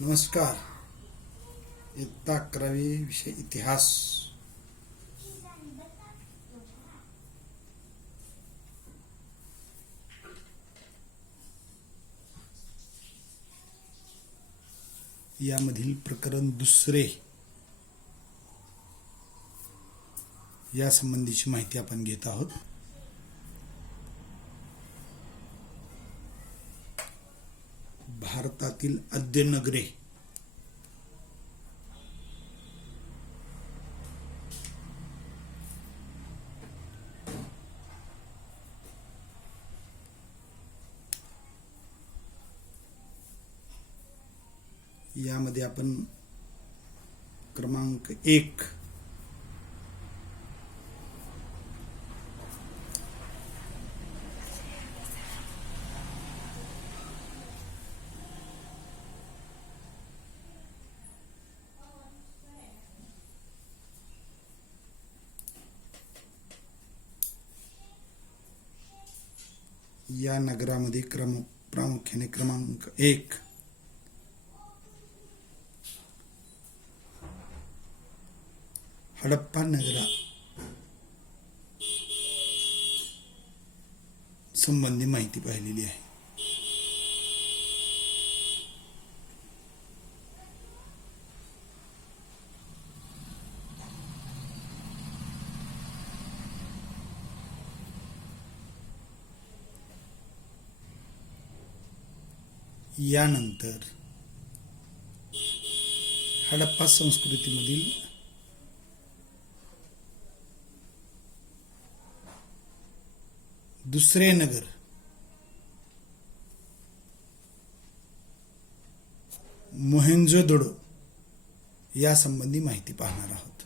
नमस्कार. इयत्ता 11वी विषय इतिहास. यामधील प्रकरण दुसरे या संबंधीची माहिती आपण घेत आहोत. भारतातील आद्य नगरे. यामध्ये आपण क्रमांक 1 या नगरामध्ये प्रामुख्याने क्रमांक 1 हडप्पा नगरा संबंधी माहिती पाहिलेली आहे. यानंतर हडप्पा संस्कृतीमधील दुसरे नगर मोहेंजोदडो या संबंधी माहिती पाहणार आहोत.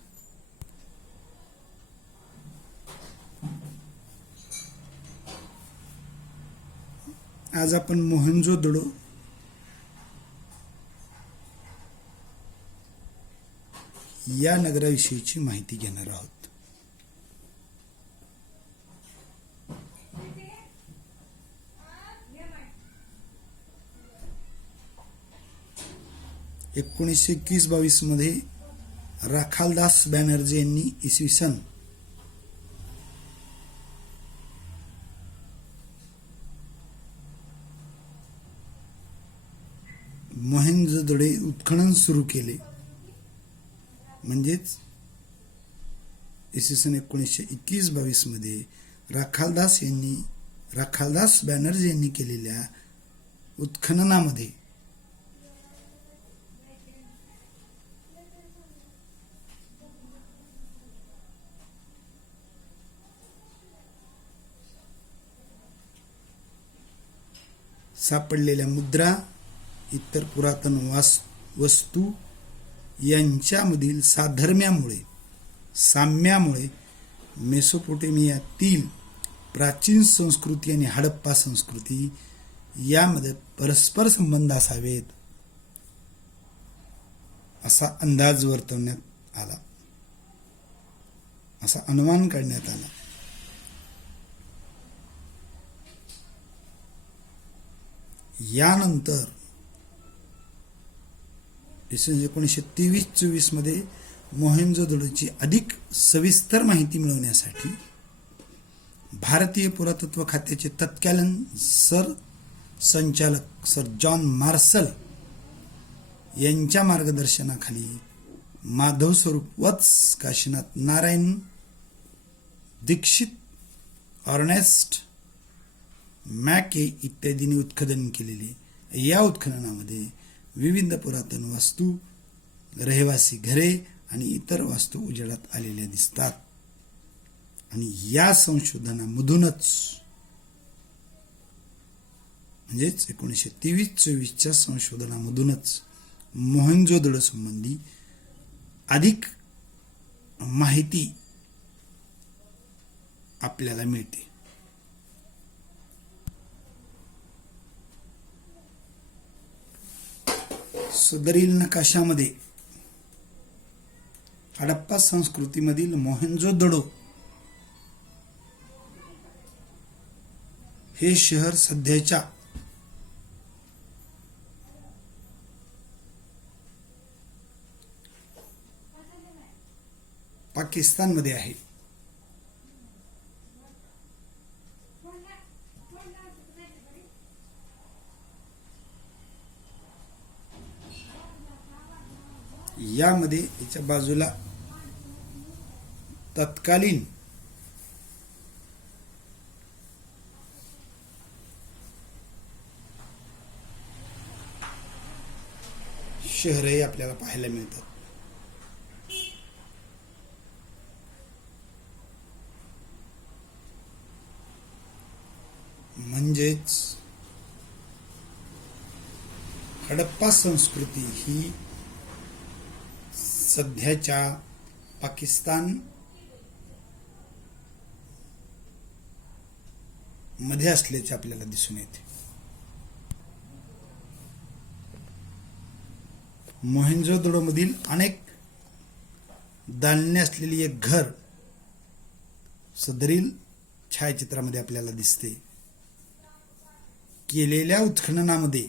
आज आपण मोहेंजोदडो या नगराविषयीची माहिती घेणार आहोत. एकोणीसशे 21-22 मध्ये राखालदास बॅनर्जी यांनी इसवी सन मोहेंजोदडो उत्खनन सुरू केले. म्हणजेच इसवी सन 1921-22 मध्ये राखालदास बॅनर्जी यांनी केलेल्या उत्खननामध्ये सापडलेल्या मुद्रा, इतर पुरातन वस्तू यांच्यामधील साम्यामुळे मेसोपोटेमियातील प्राचीन संस्कृती आणि हडप्पा संस्कृती यामध्ये परस्पर संबंध असावेत असा अंदाज वर्तवण्यात आला, असा अनुमान काढण्यात आला. यानंतर 1923-24 मध्ये मोहेंजोदडोची अधिक सविस्तर माहिती मिळवण्यासाठी भारतीय पुरातत्व खात्याचे तत्कालीन संचालक सर जॉन मार्शल यांच्या मार्गदर्शनाखाली माधव स्वरूप वत्स, काशीनाथ नारायण दीक्षित, अर्नेस्ट मॅके इत्यादींनी उत्खनन केलेले. या उत्खननामध्ये विविध पुरातन वास्तू, रहिवासी घरे आणि इतर वास्तू उजेडात आलेल्या दिसतात. आणि या संशोधनामधूनच म्हणजेच 1923-24 संशोधनामधूनच मोहेंजोदडो संबंधी अधिक माहिती आपल्याला मिळते. सदरील नकाशामध्ये हडप्पा संस्कृतीमधील मोहेंजोदडो हे शहर सध्याच्या पाकिस्तानमध्ये आहे. यामध्ये याच्या बाजूला तत्कालीन शहरही आपल्याला पाहायला मिळतात. म्हणजेच हडप्पा संस्कृती ही सध्याच्या पाकिस्तान मध्ये असल्याचे आपल्याला दिसून येते. मोहेंजोदडो मधील अनेक दालने असलेली एक घर सदरील छायाचित्रामध्ये आपल्याला दिसते. केलेल्या उत्खननामध्ये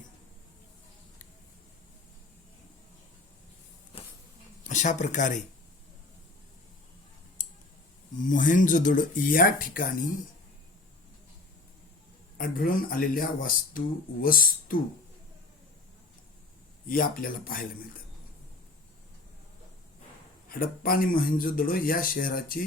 अशा प्रकारे मोहेंजोदडो या ठिकाणी आढळून आलेल्या वस्तू या आपल्याला पाहायला मिळतात. हडप्पा आणि मोहेंजोदडो या शहराची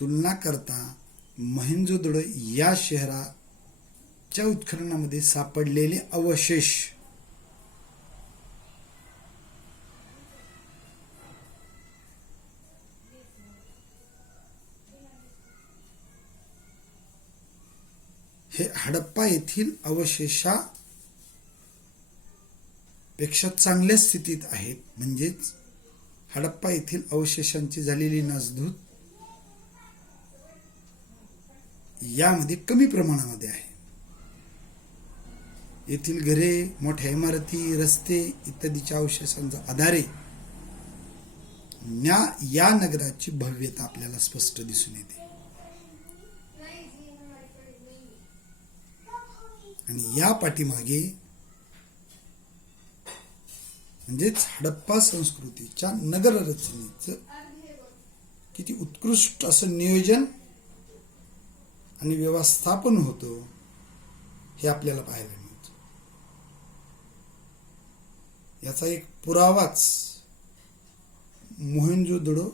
तुलना करता मोहेंजोदडो या शहराच्या उत्खननामध्ये सापडलेले अवशेष हे हडप्पा येथील अवशेषापेक्षा चांगल्या स्थितीत आहेत. म्हणजेच हडप्पा येथील अवशेषांची झालेली नासधूत यामध्ये कमी प्रमाणामध्ये आहे. येथील घरे, मोठ्या इमारती, रस्ते इत्यादीच्या अवशेषांच्या आधारे या नगराची भव्यता आपल्याला स्पष्ट दिसून येते. आणि या पाठीमागे म्हणजेच हडप्पा संस्कृतीच्या नगर रचनेचं किती उत्कृष्ट असं नियोजन आणि व्यवस्थापन होतं हे आपल्याला पाहायला मिळतं. याचा एक पुरावाच मोहेंजोदडो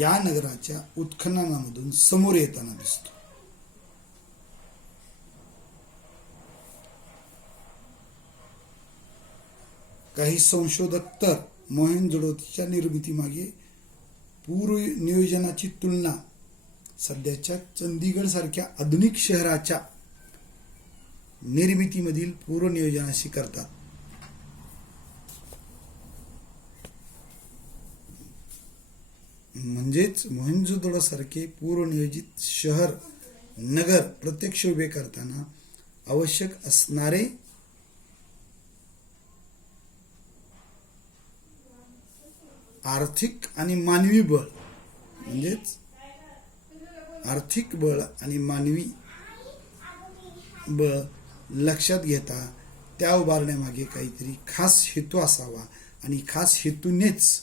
या नगराच्या उत्खननामधून समोर येताना दिसतो. काही संशोधक तर मोहेंजोदडोच्या निर्मितीमागे पूर्व नियोजनाची तुलना सध्याच्या चंदीगड सारख्या आधुनिक शहराच्या निर्मितीमधील पूर्व नियोजनाशी करतात. म्हणजेच मोहेंजोदडो सारखे पूर्वनियोजित शहर नगर प्रत्यक्ष उभे करताना आवश्यक असणारे आर्थिक आणि मानवी बळ म्हणजेच आर्थिक बळ आणि मानवी बळ लक्षात घेता त्या उभारण्यामागे काहीतरी खास हेतू असावा आणि खास हेतूनेच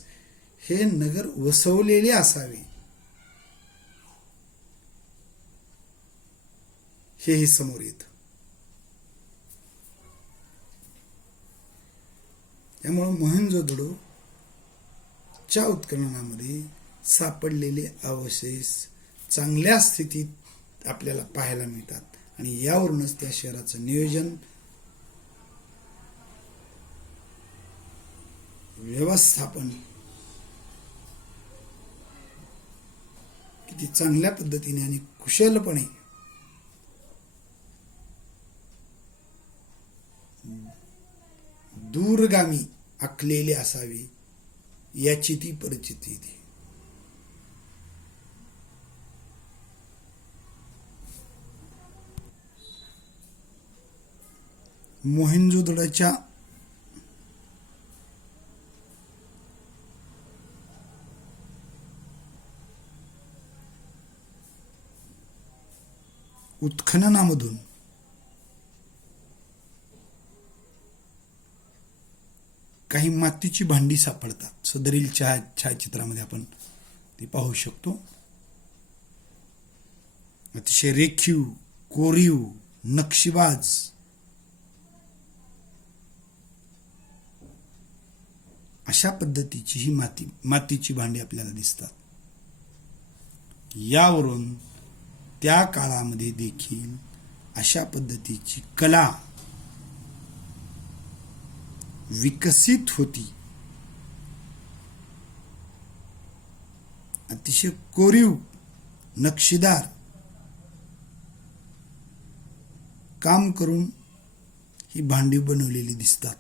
हे नगर वसवलेले असावे हेही समोर येतं. त्यामुळे मोहेंजोदडो च्या उत्खननामध्ये सापडलेले अवशेष चांगल्या स्थितीत आपल्याला पाहायला मिळतात आणि यावरूनच त्या शहराचं नियोजन, व्यवस्थापन किती चांगल्या पद्धतीने आणि कुशलपणे दूरगामी आखलेले असावे याची ती परिचिती ती. मोहेंजोदडोच्या उत्खननामधून काही मातीची भांडी सापडतात. सदरील छायाचित्रामध्ये आपण ती पाहू शकतो. अतिशय रेखीव, कोरीव, नक्षीबाज अशा पद्धतीची ही मातीची भांडी आपल्याला दिसतात. यावरून त्या काळामध्ये देखील अशा पद्धतीची कला विकसित होती. अतिशय कोरीव, नक्षीदार काम करून ही भांडी बनवलेली दिसतात.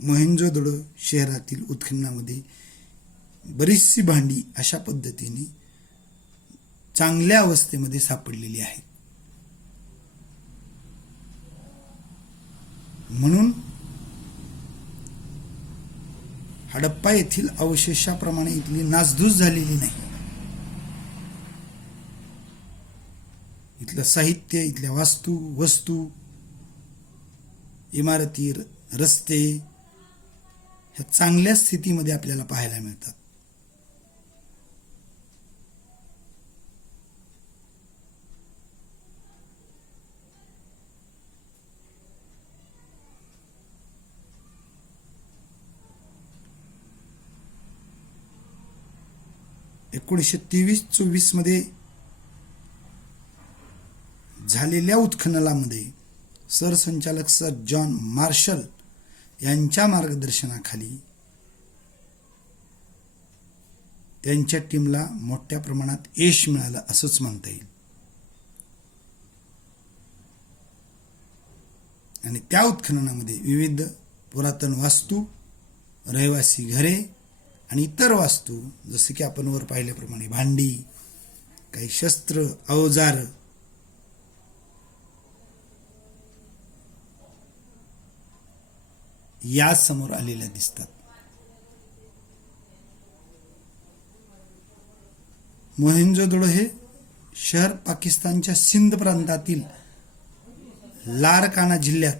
मोहेंजोदडो शहरातील उत्खननामध्ये बरीचशी भांडी अशा पद्धतीने चांगल्या अवस्थेमध्ये सापडलेली आहेत. म्हणून हडप्पा येथील अवशेषाप्रमाणे इथली नासधूस झालेली नाही. इथलं साहित्य, इथल्या वस्तू, इमारती, रस्ते ह्या चांगल्या स्थितीमध्ये आपल्याला पाहायला मिळतात. एकोणीसशे 23-24 मध्ये झालेल्या उत्खननामध्ये सरसंचालक सर जॉन मार्शल यांच्या मार्गदर्शनाखाली त्यांच्या टीमला मोठ्या प्रमाणात यश मिळालं असंच म्हणता येईल. आणि त्या उत्खननामध्ये विविध पुरातन वास्तू, रहिवासी घरे आणि इतर वास्तू, जसे की आपण वर पाहिल्याप्रमाणे भांडी, काही शस्त्र, अवजार या समोर आलेल्या दिसतात. मोहेंजोदडो हे शहर पाकिस्तानच्या सिंध प्रांतातील लारकाना जिल्ह्यात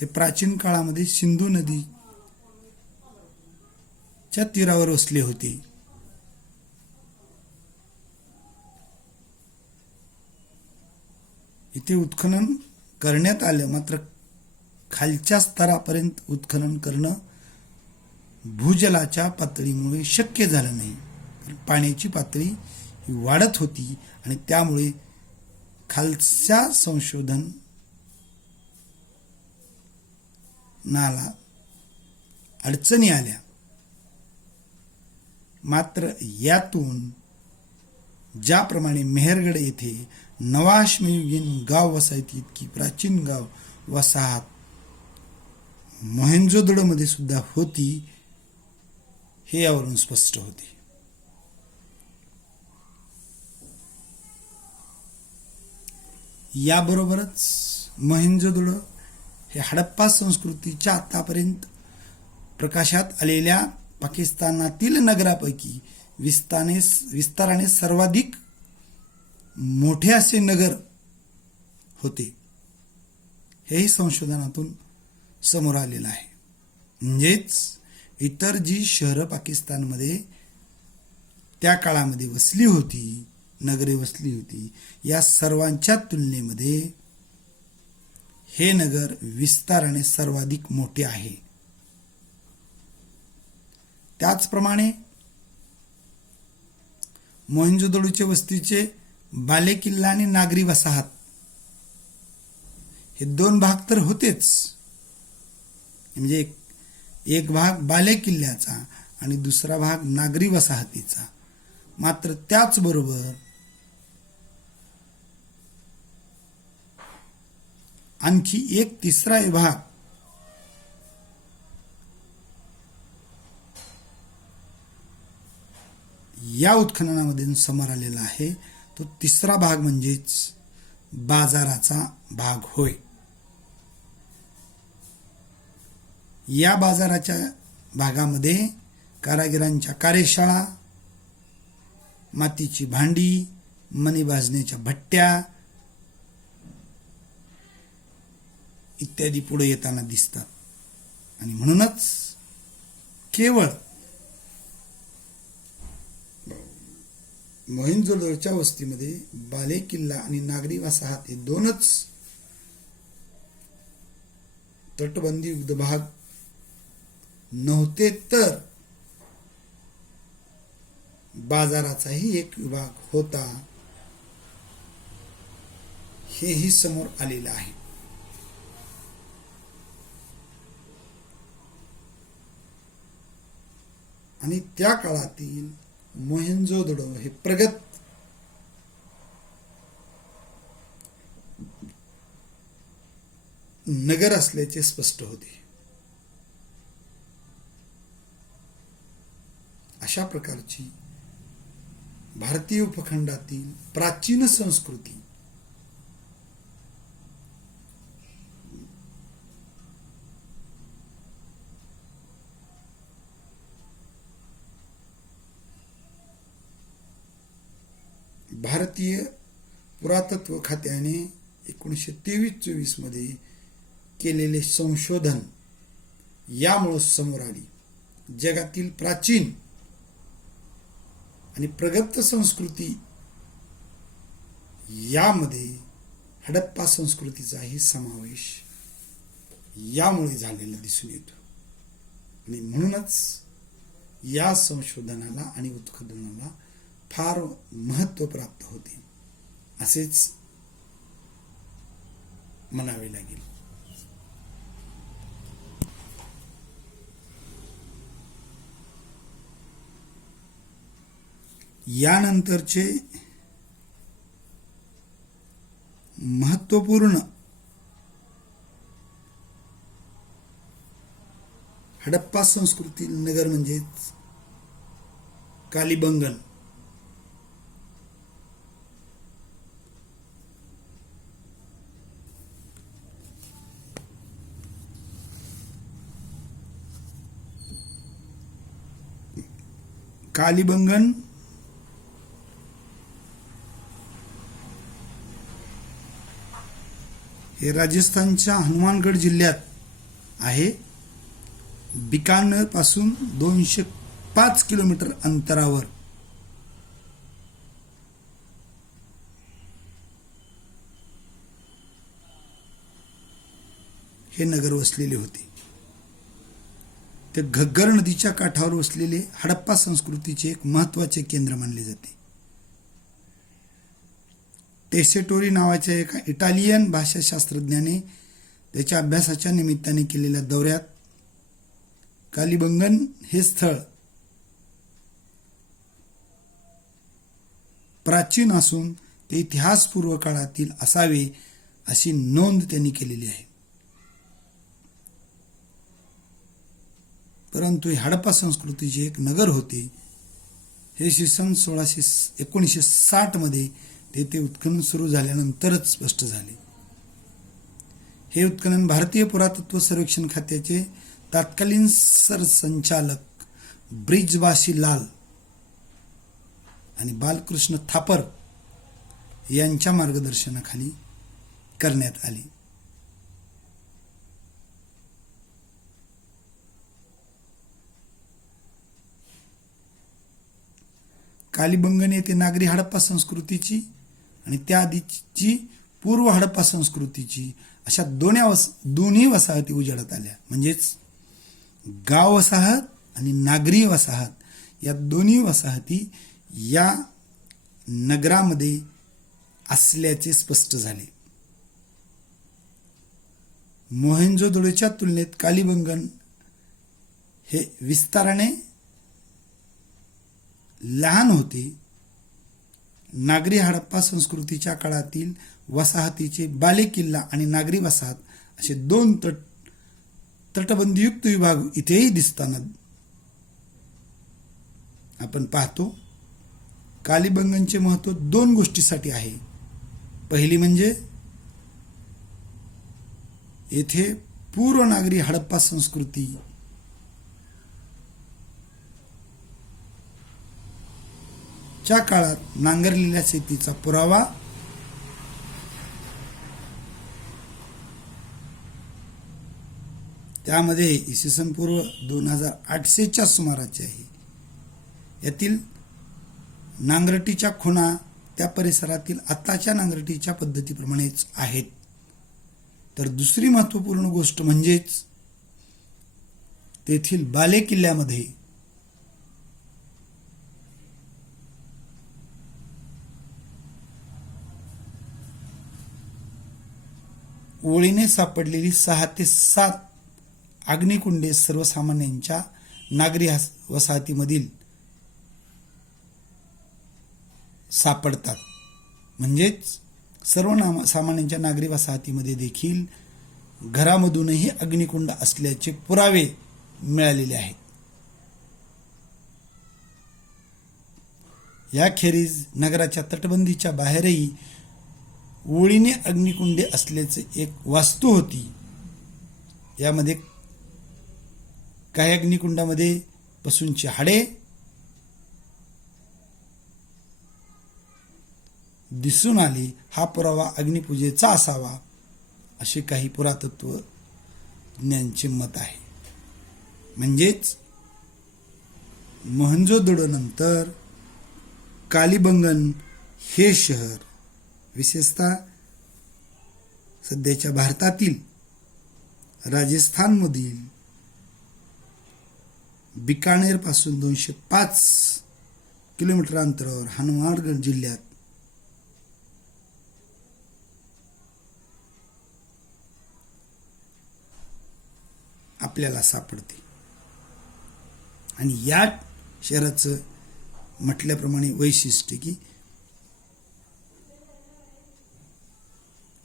ते प्राचीन काळामध्ये सिंधू नदीच्या तीरावर वसले होते. इथे उत्खनन करण्यात आलं, मात्र खालच्या स्तरापर्यंत उत्खनन करणं भूजलाच्या पातळीमुळे शक्य झालं नाही. पाण्याची पातळी ही वाढत होती आणि त्यामुळे खालच्या संशोधनाला अडचणी आल्या. मात्र यातून ज्याप्रमाणे मेहरगड येथे नवाश्मयुगीन गाव वसाहती इतकी प्राचीन गाव वसाहत मोहेंजोदडोमध्ये सुद्धा होती, हे यावरून स्पष्ट होते. याबरोबरच मोहेंजोदडो हे हडप्पा संस्कृतीच्या आतापर्यंत प्रकाशात आलेल्या पाकिस्तानातील नगरापैकी विस्ताराने सर्वाधिक मोठे असे नगर होते. हेही संशोधनातून समोर आलेलं आहे. म्हणजेच इतर जी शहरं पाकिस्तानमध्ये त्या काळामध्ये वसली होती, नगरे वसली होती, या सर्वांच्या तुलनेमध्ये हे नगर विस्ताराने सर्वाधिक मोठे आहे. त्याचप्रमाणे मोहेंजोदडोच्या वस्तीचे बालेकिल्ला आणि नागरी वसाहत हे दोन भाग तर होतेच. म्हणजे एक भाग बालेकिल्ल्याचा आणि दुसरा भाग नागरी वसाहतीचा. मात्र त्याचबरोबर आणखी एक तिसरा विभाग या उत्खननामध्ये समोर आलेला आहे. तो तिसरा भाग म्हणजेच बाजाराचा भाग होय. या बाजाराच्या भागामध्ये कारागिरांच्या कार्यशाळा, मातीची भांडी, मणी भाजण्याच्या भट्ट्या इत्यादी पुढे येताना दिसतात. आणि म्हणूनच केवळ मोहेंजोदडोच्या वस्तीमध्ये बाले किल्ला आणि नागरी वसाहत हे दोनच तटबंदी भाग नव्हते, तर बाजाराचाही एक विभाग होता, हेही समोर आलेलं आहे. आणि त्या काळातील मोहेंजोदडो हे प्रगत नगर असल्याचे स्पष्ट होते. अशा प्रकारची भारतीय उपखंडातील प्राचीन संस्कृती भारतीय पुरातत्व खात्याने 1923-24 मध्ये केलेले संशोधन यामुळे समोर आली. जगातील प्राचीन आणि प्रगत संस्कृती यामध्ये हडप्पा संस्कृतीचाही समावेश यामुळे झालेला दिसून येतो. आणि म्हणूनच या संशोधनाला आणि उत्खननाला फार महत्त्व प्राप्त होते असेच म्हणावे लागेल. यानंतरचे महत्त्वपूर्ण हडप्पा संस्कृतीतील नगर म्हणजेच कालीबंगन. कालीबंगन हे राजस्थानच्या हनुमानगड जिल्ह्यात आहे. बिकानेर पासून 205 किलोमीटर अंतरावर हे नगर वसलेले होते. ते घग्गर नदीच्या काठावर वसलेले हडप्पा संस्कृतीचे एक महत्त्वाचे केंद्र मानले जाते. टेसेटोरी नावाच्या एका इटालियन भाषाशास्त्रज्ञाने त्याच्या अभ्यासाच्या निमित्ताने केलेल्या दौऱ्यात कालीबंगन हे स्थळ प्राचीन असून ते इतिहासपूर्व काळातील असावे अशी नोंद त्यांनी केलेली आहे. परंतु हडप्पा संस्कृतीचे एक नगर होते हे इसवी सन 1960 मध्ये तेथे उत्खनन सुरू झाल्यानंतरच स्पष्ट झाले. हे उत्खनन भारतीय पुरातत्व सर्वेक्षण खात्याचे तत्कालीन सरसंचालक ब्रिजबासी लाल आणि बालकृष्ण थापर यांच्या मार्गदर्शनाखाली करण्यात आले. कालीबंगन येथे नागरी हडप्पा संस्कृतीची आणि त्याआधीची पूर्व हडप्पा संस्कृतीची अशा दोन्ही वसाहती उजेडात आल्या. म्हणजेच गाव वसाहत आणि नागरी वसाहत या दोन्ही वसाहती या नगरामध्ये असल्याचे स्पष्ट झाले. मोहेंजोदडोच्या तुलनेत कालीबंगन हे विस्ताराने लहान होते. नागरी हडप्पा संस्कृतीच्या काळातील वसाहतीचे बाले किल्ला आणि नागरी वसाहत असे दोन तटबंदीयुक्त विभाग इथेही दिसताना आपण पाहतो. कालीबंगनचे महत्त्व दोन गोष्टीसाठी आहे. पहिली म्हणजे येथे पूर्व नागरी हडप्पा संस्कृती च्या काळात नांगरलेल्या शेतीचा पुरावा त्यामध्ये इसवी सन पूर्व 2800च्या सुमाराचे आहे. यातील नांगरटीच्या खुणा त्या परिसरातील आताच्या नांगरटीच्या पद्धतीप्रमाणेच आहेत. तर दुसरी महत्त्वपूर्ण गोष्ट म्हणजेच तेथील बाले किल्ल्यामध्ये ओळीने सापडलेली 6 ते 7 अग्निकुंडे सर्वसामान्यांच्या नागरी वसाहतीमधील सापडतात. म्हणजेच सर्वसामान्यांच्या नागरी वसाहतीमध्ये देखील घरामधूनही अग्निकुंड असल्याचे पुरावे मिळालेले आहेत. याखेरीज नगराच्या तटबंदीच्या बाहेरही ओळीने अग्निकुंडे असल्याचे एक वास्तू होती. यामध्ये काही अग्निकुंडामध्ये पशूंची हाडे दिसून आली. हा पुरावा अग्निपूजेचा असावा असे काही पुरातत्व ज्ञांचे मत आहे. म्हणजेच मोहनजोदडो नंतर कालिबंगन हे शहर विशेषतः सध्याच्या भारतातील राजस्थानमधील बिकानेर पासून 205 किलोमीटर अंतरावर हनुमानगड जिल्ह्यात आपल्याला सापडते. आणि या शहराचं म्हटल्याप्रमाणे वैशिष्ट्य की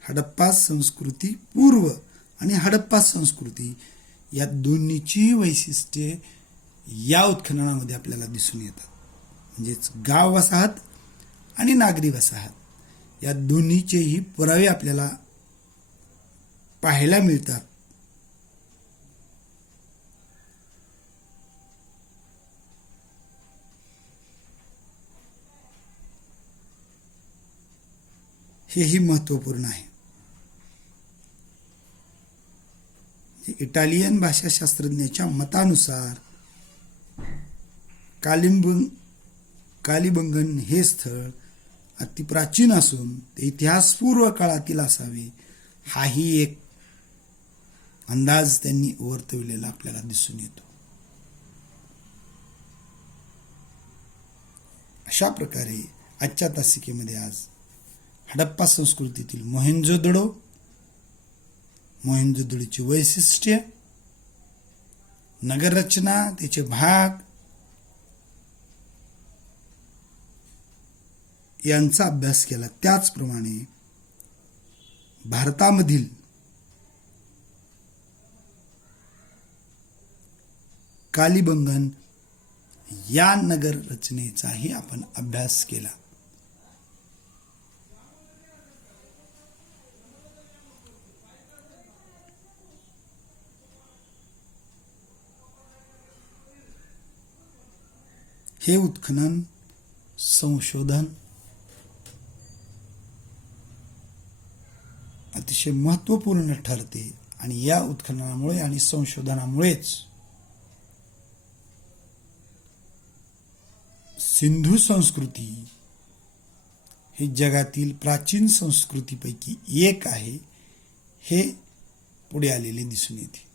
हडप्पा संस्कृती पूर्व आणि हडप्पा संस्कृती या दोन्हीची वैशिष्ट्ये या उत्खननामध्ये आपल्याला दिसून येतात. म्हणजेच गाव वसाहत आणि नागरी वसाहत या दोन्हीचेही पुरावे आपल्याला पाहायला मिळतात. हेही महत्त्वपूर्ण आहे. इटालियन भाषाशास्त्रज्ञाच्या मतानुसार कालिबंगन हे स्थळ अतिप्राचीन असून ते इतिहासपूर्व काळातील असावे हाही एक अंदाज त्यांनी वर्तविलेला आपल्याला दिसून येतो. अशा प्रकारे आजच्या तासिकेमध्ये आज हडप्पा संस्कृतीतील मोहनजोदडोची वैशिष्ट्ये, नगररचना, त्याचे भाग यांचा अभ्यास केला. त्याचप्रमाणे भारतामधील कालिबंगन या नगर रचनेचाही आपण अभ्यास केला. हे उत्खनन संशोधन अतिशय महत्त्वपूर्ण ठरते आणि या उत्खननामुळे आणि संशोधनामुळेच सिंधू संस्कृती ही जगातील प्राचीन संस्कृतीपैकी एक आहे हे पुढे आलेले दिसून येते.